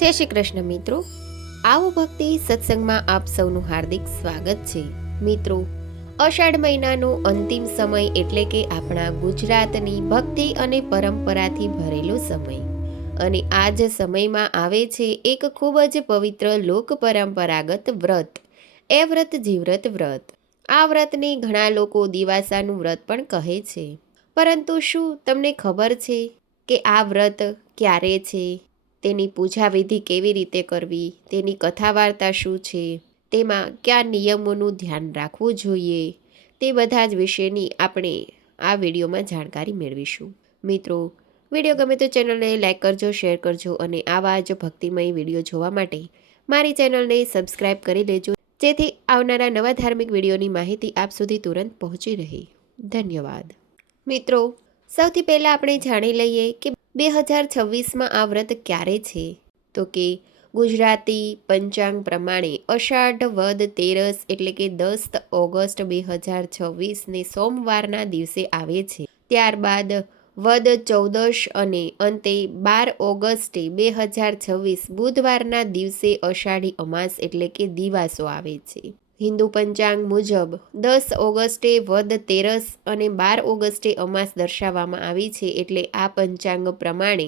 જય શ્રી કૃષ્ણ મિત્રો, આવો ભક્તિ સત્સંગમાં આપ સૌનું હાર્દિક સ્વાગત છે. મિત્રો, અષાઢ મહિનાનો અંતિમ સમય એટલે કે આપણા ગુજરાતની ભક્તિ અને પરંપરાથી ભરેલો સમય. અને આ જ સમયમાં આવે છે એક ખૂબ જ પવિત્ર લોક પરંપરાગત વ્રત, એ વ્રત જીવ્રત વ્રત. આ વ્રતને ઘણા લોકો દિવાસાનું વ્રત પણ કહે છે. પરંતુ શું તમને ખબર છે કે આ વ્રત ક્યારે છે, તેની પૂજા વિધિ કેવી રીતે કરવી, તેની કથા વાર્તા શું છે, તેમાં કયા નિયમોનું ધ્યાન રાખવું જોઈએ, તે બધા જ વિશેની આપણે આ વિડીયોમાં જાણકારી મેળવીશું. મિત્રો, વિડીયો ગમે તો ચેનલને લાઈક કરજો, શેર કરજો અને આવા જ ભક્તિમય વિડીયો જોવા માટે મારી ચેનલને સબસ્ક્રાઈબ કરી લેજો, જેથી આવનારા નવા ધાર્મિક વિડીયોની માહિતી આપ સુધી તુરંત પહોંચી રહે. ધન્યવાદ. મિત્રો, સૌથી પહેલાં આપણે જાણી લઈએ કે 2026માં આ વ્રત ક્યારે છે. તો કે ગુજરાતી પંચાંગ પ્રમાણે અષાઢ વદ તેરસ એટલે કે 10 ઓગસ્ટ 2026ને સોમવારના દિવસે આવે છે. ત્યારબાદ વદ 14 અને અંતે 12 ઓગસ્ટે 2026 બુધવારના દિવસે અષાઢી અમાસ એટલે કે દિવાસો આવે છે. હિન્દુ પંચાંગ મુજબ 10 ઓગસ્ટે વદ તેરસ અને 12 ઓગસ્ટે અમાસ દર્શાવવામાં આવી છે. એટલે આ પંચાંગ પ્રમાણે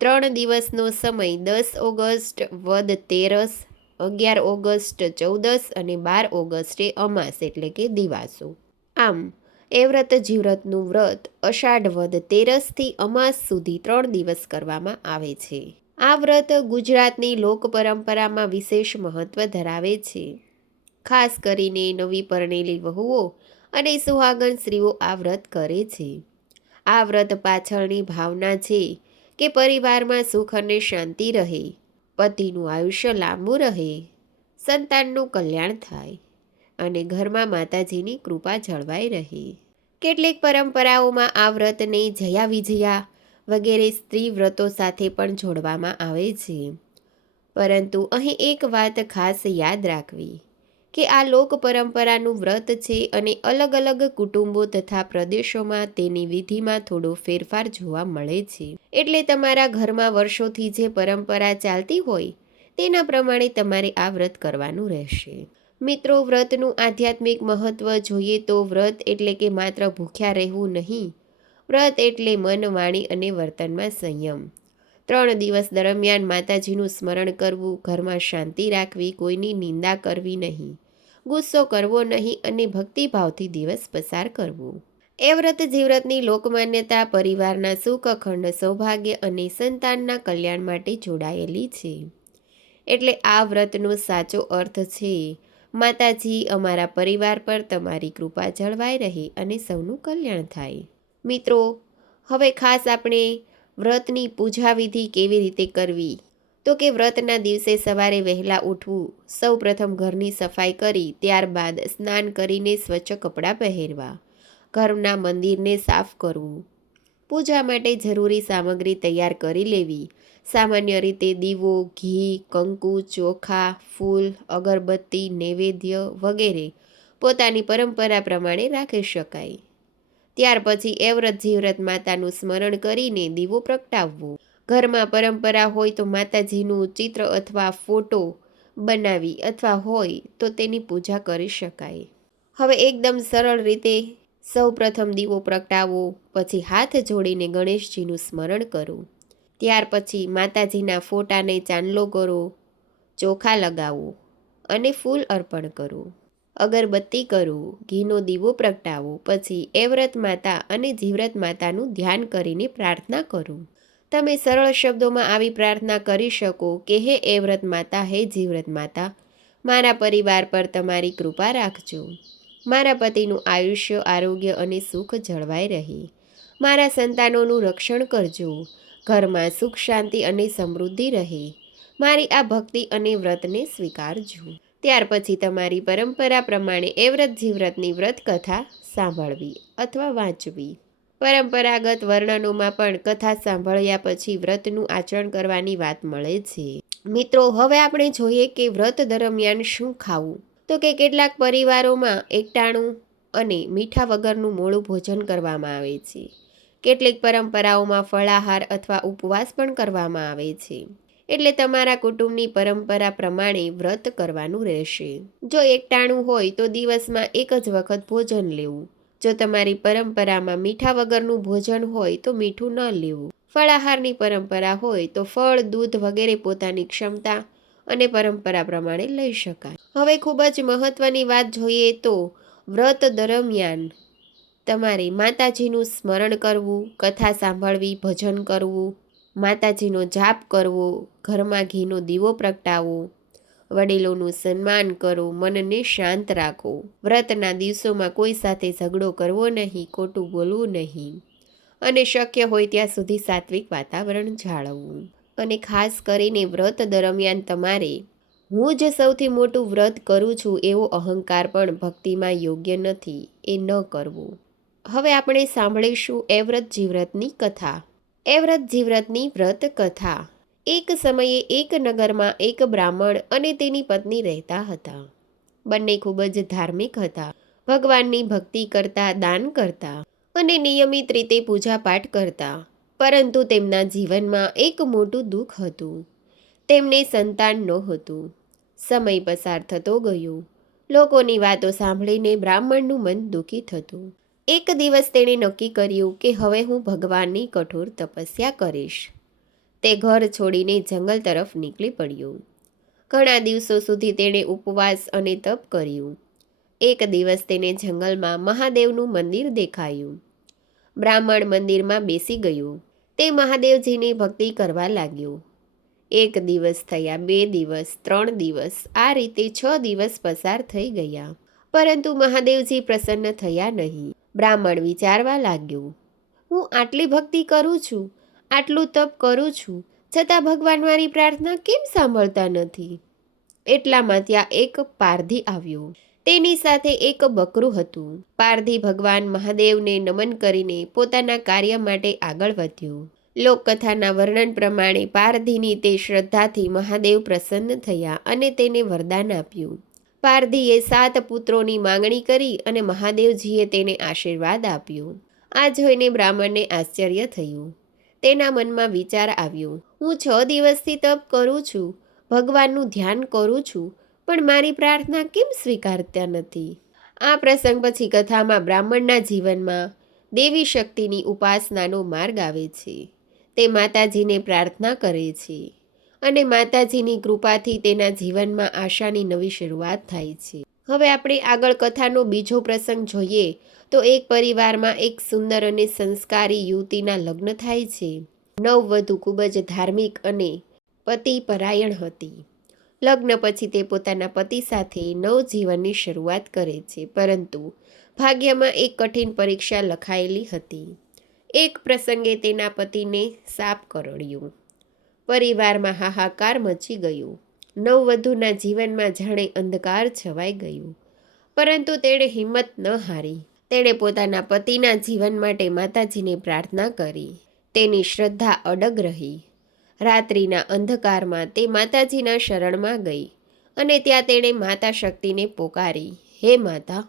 3 દિવસનો સમય 10 ઓગસ્ટ વદ તેરસ, 11 ઓગસ્ટ 14 અને 12 ઓગસ્ટે અમાસ એટલે કે દિવાસો. આમ એ વ્રત જીવ્રતનું વ્રત અષાઢ વદ તેરસથી અમાસ સુધી 3 દિવસ કરવામાં આવે છે. આ વ્રત ગુજરાતની લોક પરંપરામાં વિશેષ મહત્વ ધરાવે છે. ખાસ કરીને નવી પરણેલી વહુઓ અને સુહાગન સ્ત્રીઓ આ વ્રત કરે છે. આ વ્રત પાછળની ભાવના છે કે પરિવારમાં સુખ અને શાંતિ રહે, પતિનું આયુષ્ય લાંબુ રહે, સંતાનનું કલ્યાણ થાય અને ઘરમાં માતાજીની કૃપા જળવાઈ રહે. કેટલીક પરંપરાઓમાં આ વ્રતને જયા વિજયા વગેરે સ્ત્રી વ્રતો સાથે પણ જોડવામાં આવે છે. પરંતુ અહીં એક વાત ખાસ યાદ રાખવી કે આ લોક પરંપરાનું વ્રત છે અને અલગ અલગ કુટુંબો તથા પ્રદેશોમાં તેની વિધિમાં થોડો ફેરફાર જોવા મળે છે. એટલે તમારા ઘરમાં વર્ષોથી જે પરંપરા ચાલતી હોય તેના પ્રમાણે તમારે આ વ્રત કરવાનું રહેશે. મિત્રો, વ્રતનું આધ્યાત્મિક મહત્વ જોઈએ તો વ્રત એટલે કે માત્ર ભૂખ્યા રહેવું નહીં. વ્રત એટલે મન, વાણી અને વર્તનમાં સંયમ. 3 દિવસ દરમિયાન માતાજીનું સ્મરણ કરવું, ઘરમાં શાંતિ રાખવી, કોઈની નિંદા કરવી નહીં, ગુસ્સો કરવો નહીં અને ભક્તિભાવથી દિવસ પસાર કરવું. એ વ્રત જીવ્રતની લોકમાન્યતા પરિવારના સુખ, અખંડ સૌભાગ્ય અને સંતાનના કલ્યાણ માટે જોડાયેલી છે. એટલે આ વ્રતનો સાચો અર્થ છે, માતાજી અમારા પરિવાર પર તમારી કૃપા જળવાઈ રહે અને સૌનું કલ્યાણ થાય. મિત્રો, હવે ખાસ આપણે વ્રતની પૂજા વિધિ કેવી રીતે કરવી. તો કે વ્રતના દિવસે સવારે વહેલા ઉઠવું, સૌ પ્રથમ ઘરની સફાઈ કરી ત્યારબાદ સ્નાન કરીને સ્વચ્છ કપડાં પહેરવા, ઘરના મંદિરને સાફ કરવું, પૂજા માટે જરૂરી સામગ્રી તૈયાર કરી લેવી. સામાન્ય રીતે દીવો, ઘી, કંકુ, ચોખા, ફૂલ, અગરબત્તી, નૈવેદ્ય વગેરે પોતાની પરંપરા પ્રમાણે રાખી શકાય. ત્યાર પછી એ વ્રત જીવ્રત માતાનું સ્મરણ કરીને દીવો પ્રગટાવવો. ઘરમાં પરંપરા હોય તો માતાજીનું ચિત્ર અથવા ફોટો બનાવી અથવા હોય તો તેની પૂજા કરી શકાય. હવે એકદમ સરળ રીતે સૌ પ્રથમ દીવો પ્રગટાવો, પછી હાથ જોડીને ગણેશજીનું સ્મરણ કરો. ત્યાર પછી માતાજીના ફોટાને ચાંદલો કરો, ચોખા લગાવો અને ફૂલ અર્પણ કરો, અગરબત્તી કરો, ઘીનો દીવો પ્રગટાવો. પછી એ વ્રત માતા અને જીવ્રત માતાનું ધ્યાન કરીને પ્રાર્થના કરો. તમે સરળ શબ્દોમાં આવી પ્રાર્થના કરી શકો કે હે એ વ્રત માતા, હે જીવ્રત માતા, મારા પરિવાર પર તમારી કૃપા રાખજો. મારા પતિનું આયુષ્ય, આરોગ્ય અને સુખ જળવાઈ રહે. મારા સંતાનોનું રક્ષણ કરજો. ઘરમાં સુખ, શાંતિ અને સમૃદ્ધિ રહે. મારી આ ભક્તિ અને વ્રતને સ્વીકારજો. ત્યાર પછી તમારી પરંપરા પ્રમાણે એ વ્રત જીવ્રતની વ્રત કથા સાંભળવી અથવા વાંચવી. પરંપરાગત વર્ણનોમાં પણ કથા સાંભળ્યા પછી વ્રતનું આચરણ કરવાની વાત મળે છે. મિત્રો, હવે આપણે જોઈએ કે વ્રત દરમિયાન શું ખાવું. તો કે કેટલાક પરિવારોમાં એકટાણું અને મીઠા વગરનું મોડું ભોજન કરવામાં આવે છે. કેટલીક પરંપરાઓમાં ફળાહાર અથવા ઉપવાસ પણ કરવામાં આવે છે. એટલે તમારા કુટુંબની પરંપરા પ્રમાણે વ્રત કરવાનું રહેશે. જો એકટાણું હોય તો દિવસમાં એક જ વખત ભોજન લેવું. જો તમારી પરંપરામાં મીઠા વગરનું ભોજન હોય તો મીઠું ન લેવું. ફળાહારની પરંપરા હોય તો ફળ, દૂધ વગેરે પોતાની ક્ષમતા અને પરંપરા પ્રમાણે લઈ શકાય. હવે ખૂબ જ મહત્વની વાત જોઈએ તો વ્રત દરમિયાન તમારે માતાજીનું સ્મરણ કરવું, કથા સાંભળવી, ભજન કરવું, માતાજીનો જાપ કરવો, ઘરમાં ઘીનો દીવો પ્રગટાવવો, વડીલોનું સન્માન કરો, મનને શાંત રાખો. વ્રતના દિવસોમાં કોઈ સાથે ઝઘડો કરવો નહીં, ખોટું બોલવું નહીં અને શક્ય હોય ત્યાં સુધી સાત્વિક વાતાવરણ જાળવવું. અને ખાસ કરીને વ્રત દરમિયાન તમારે હું જ સૌથી મોટું વ્રત કરું છું એવો અહંકાર પણ ભક્તિમાં યોગ્ય નથી, એ ન કરવું. હવે આપણે સાંભળીશું એ વ્રત જીવ્રતની કથા. એ વ્રત જીવ્રતની વ્રત કથા. એક સમયે એક નગરમાં એક બ્રાહ્મણ અને તેની પત્ની રહેતા હતા. બંને ખૂબ જ ધાર્મિક હતા. ભગવાનની ભક્તિ કરતા, દાન કરતા અને નિયમિત રીતે પૂજાપાઠ કરતા. પરંતુ તેમના જીવનમાં એક મોટું દુઃખ હતું. તેમને સંતાન નહોતું. સમય પસાર થતો ગયો. લોકોની વાતો સાંભળીને બ્રાહ્મણનું મન દુઃખી થતું. એક દિવસ તેણે નક્કી કર્યું કે હવે હું ભગવાનની કઠોર તપસ્યા કરીશ. તે ઘર છોડીને જંગલ તરફ નીકળી પડ્યો. ઘણા દિવસો સુધી તેણે ઉપવાસ અને તપ કર્યું. એક દિવસ તેને જંગલમાં મહાદેવનું મંદિર દેખાયું. બ્રાહ્મણ મંદિરમાં બેસી ગયો. તે મહાદેવજીની ભક્તિ કરવા લાગ્યો. એક દિવસ થયા, 2 દિવસ, 3 દિવસ, આ રીતે 6 દિવસ પસાર થઈ ગયા. પરંતુ મહાદેવજી પ્રસન્ન થયા નહીં. બ્રાહ્મણ વિચારવા લાગ્યો, હું આટલી ભક્તિ કરું છું, આટલું તપ કરું છું, છતાં ભગવાન મારી પ્રાર્થના કેમ સાંભળતા નથી? એટલામાં ત્યાં એક પારધી આવ્યો. તેની સાથે એક બકરું હતું. પારધી ભગવાન મહાદેવને નમન કરીને પોતાના કાર્ય માટે આગળ વધ્યો. લોકકથાના વર્ણન પ્રમાણે પારધીની તે શ્રદ્ધાથી મહાદેવ પ્રસન્ન થયા અને તેને વરદાન આપ્યું. પારધીએ 7 પુત્રોની માંગણી કરી અને મહાદેવજીએ તેને આશીર્વાદ આપ્યો. આ જોઈને બ્રાહ્મણને આશ્ચર્ય થયું. તેના મનમાં વિચાર આવ્યો, હું 6 દિવસથી તપ કરું છું, ભગવાનનું ધ્યાન કરું છું, પણ મારી પ્રાર્થના કેમ સ્વીકારતા નથી? આ પ્રસંગ પછી કથામાં બ્રાહ્મણના જીવનમાં દેવી શક્તિની ઉપાસનાનો માર્ગ આવે છે. તે માતાજીને પ્રાર્થના કરે છે અને માતાજીની કૃપાથી તેના જીવનમાં આશાની નવી શરૂઆત થાય છે. હવે આપણે આગળ કથાનો બીજો પ્રસંગ જોઈએ તો એક પરિવારમાં એક સુંદર અને સંસ્કારી યુવતીના લગ્ન થાય છે. નવવધુ ખૂબ જ ધાર્મિક અને પતિ પરાયણ હતી. લગ્ન પછી તે પોતાના પતિ સાથે નવજીવનની શરૂઆત કરે છે, પરંતુ ભાગ્યમાં એક કઠિન પરીક્ષા લખાયેલી હતી. એક પ્રસંગે તેના પતિને સાપ કરડ્યો. પરિવારમાં હાહાકાર મચી ગયો. નવવધુના જીવનમાં જાણે અંધકાર છવાઈ ગયું. પરંતુ તેણે હિંમત ન હારી. તેણે પોતાના પતિના જીવન માટે માતાજીને પ્રાર્થના કરી. તેની શ્રદ્ધા અડગ રહી. રાત્રિના અંધકારમાં તે માતાજીના શરણમાં ગઈ અને ત્યાં તેણે માતા શક્તિને પોકારી, હે માતા,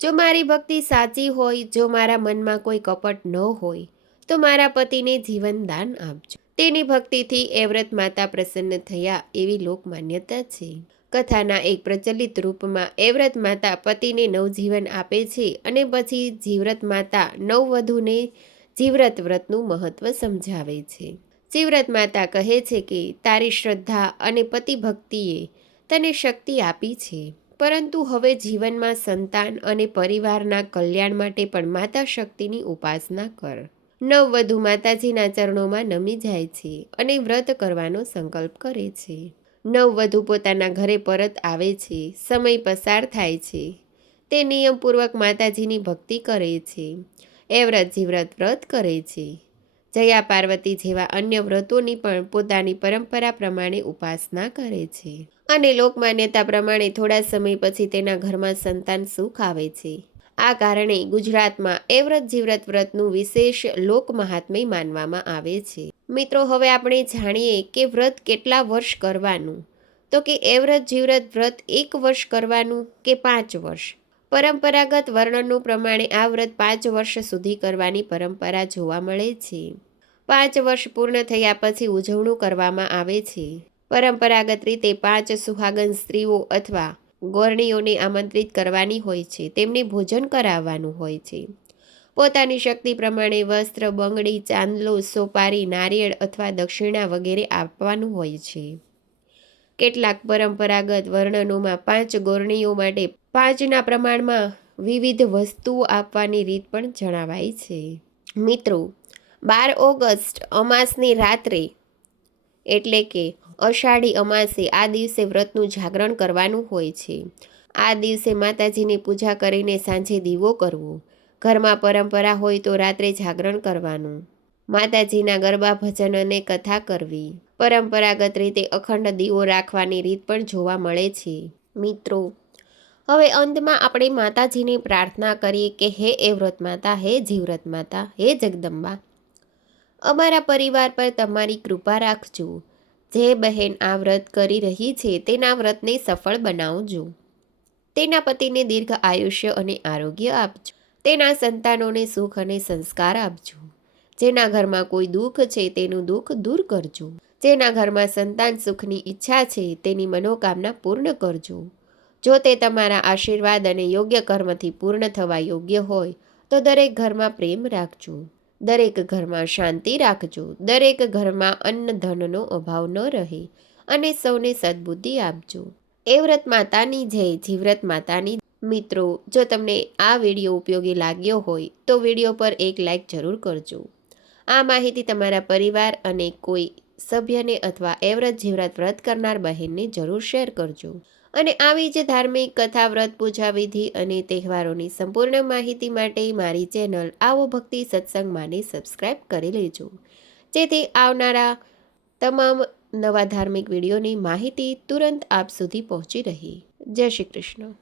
જો મારી ભક્તિ સાચી હોય, જો મારા મનમાં કોઈ કપટ ન હોય, તો મારા પતિને જીવન દાન આપજો. તેની ભક્તિથી એ વ્રત માતા પ્રસન્ન થયા એવી લોકમાન્યતા છે. કથાના એક પ્રચલિત રૂપમાં એ વ્રત માતા પતિને નવજીવન આપે છે અને પછી જીવ્રત માતા નવવધુને જીવ્રત વ્રતનું મહત્વ સમજાવે છે. જીવ્રત માતા કહે છે કે તારી શ્રદ્ધા અને પતિ ભક્તિએ તને શક્તિ આપી છે, પરંતુ હવે જીવનમાં સંતાન અને પરિવારના કલ્યાણ માટે પણ માતા શક્તિની ઉપાસના કર. નવવધુ માતાજીના ચરણોમાં નમી જાય છે અને વ્રત કરવાનો સંકલ્પ કરે છે. નવવધુ પોતાના ઘરે પરત આવે છે. સમય પસાર થાય છે. તે નિયમપૂર્વક માતાજીની ભક્તિ કરે છે. એ વ્રત જીવ્રત વ્રત કરે છે. જયા પાર્વતી જેવા અન્ય વ્રતોની પણ પોતાની પરંપરા પ્રમાણે ઉપાસના કરે છે. અને લોકમાન્યતા પ્રમાણે થોડા સમય પછી તેના ઘરમાં સંતાન સુખ આવે છે. આ કારણે ગુજરાતમાં એ વ્રત જીવ્રત વ્રતનું વિશેષ લોક મહાત્મ્ય માનવામાં આવે છે. મિત્રો, હવે આપણે જાણીએ કે વ્રત કેટલા વર્ષ કરવાનું. તો કે એ વ્રત જીવ્રત વ્રત 1 વર્ષ કરવાનું કે 5 વર્ષ. પરંપરાગત વર્ણનો પ્રમાણે આ વ્રત 5 વર્ષ સુધી કરવાની પરંપરા જોવા મળે છે. 5 વર્ષ પૂર્ણ થયા પછી ઉજવણું કરવામાં આવે છે. પરંપરાગત રીતે 5 સુહાગન સ્ત્રીઓ અથવા ગોરણીઓને આમંત્રિત કરવાની હોય છે. તેમને ભોજન કરાવવાનું હોય છે. પોતાની શક્તિ પ્રમાણે વસ્ત્ર, બંગડી, ચાંદલો, સોપારી, નારિયેળ અથવા દક્ષિણા વગેરે આપવાનું હોય છે. કેટલાક પરંપરાગત વર્ણનોમાં 5 ગોરણીઓ માટે 5ના પ્રમાણમાં વિવિધ વસ્તુઓ આપવાની રીત પણ જણાવાય છે. મિત્રો, 12 ઓગસ્ટ અમાસની રાત્રે એટલે કે અષાઢી અમાસે આ દિવસે વ્રતનું જાગરણ કરવાનું હોય છે. આ દિવસે માતાજીની પૂજા કરીને સાંજે દીવો કરવો. ઘરમાં પરંપરા હોય તો રાત્રે જાગરણ કરવાનું. માતાજીના ગરબા, ભજન અને કથા કરવી. પરંપરાગત રીતે અખંડ દીવો રાખવાની રીત પણ જોવા મળે છે. મિત્રો, હવે અંતમાં આપણે માતાજીને પ્રાર્થના કરીએ કે હે એ વ્રત માતા, હે જીવ્રત માતા, હે જગદંબા, અમારા પરિવાર પર તમારી કૃપા રાખજો. જે બહેન આ વ્રત કરી રહી છે તેના વ્રતને સફળ બનાવજો. તેના પતિને દીર્ઘ આયુષ્ય અને આરોગ્ય આપજો. તેના સંતાનોને સુખ અને સંસ્કાર આપજો. જેના ઘરમાં કોઈ દુઃખ છે તેનું દુઃખ દૂર કરજો. જેના ઘરમાં સંતાન સુખની ઈચ્છા છે તેની મનોકામના પૂર્ણ કરજો. જો તે તમારા આશીર્વાદ અને યોગ્ય કર્મથી પૂર્ણ થવા યોગ્ય હોય તો દરેક ઘરમાં પ્રેમ રાખજો. દરેક ઘરમાં શાંતિ રાખજો. દરેક ઘરમાં અન્ન ધનનો અભાવ ન રહે અને સૌને સદબુદ્ધિ આપજો. એ વ્રત માતાની જય, જીવ્રત માતાની. મિત્રો, જો તમને આ વિડીયો ઉપયોગી લાગ્યો હોય તો વિડીયો પર એક લાઈક જરૂર કરજો. આ માહિતી તમારા પરિવાર અને કોઈ સભ્યને અથવા એ વ્રત જીવ્રત વ્રત કરનાર બહેનને જરૂર શેર કરજો. અને આવી જ ધાર્મિક કથા, વ્રત, પૂજા વિધિ અને તહેવારોની સંપૂર્ણ માહિતી માટે મારી ચેનલ આવો ભક્તિ સત્સંગમાંને સબસ્ક્રાઈબ કરી લેજો, જેથી આવનારા તમામ નવા ધાર્મિક વિડીયોની માહિતી તુરંત આપ સુધી પહોંચી રહે. જય શ્રી કૃષ્ણ.